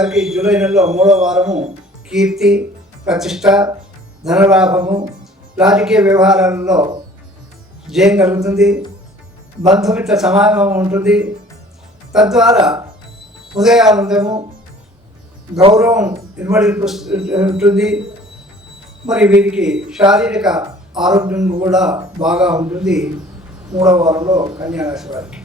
వారికి జూలై నెలలో మూడో వారము కీర్తి ప్రతిష్ట ధనలాభము రాజకీయ వ్యవహారాలలో జయం కలుగుతుంది బంధుమిత్ర సమాగమం ఉంటుంది. తద్వారా ఉదయానందము గౌరవం ఇనుమడి ఉంటుంది. మరి వీరికి శారీరక ఆరోగ్యం కూడా బాగా ఉంటుంది మూడవ వారంలో కన్యారాశి వారికి.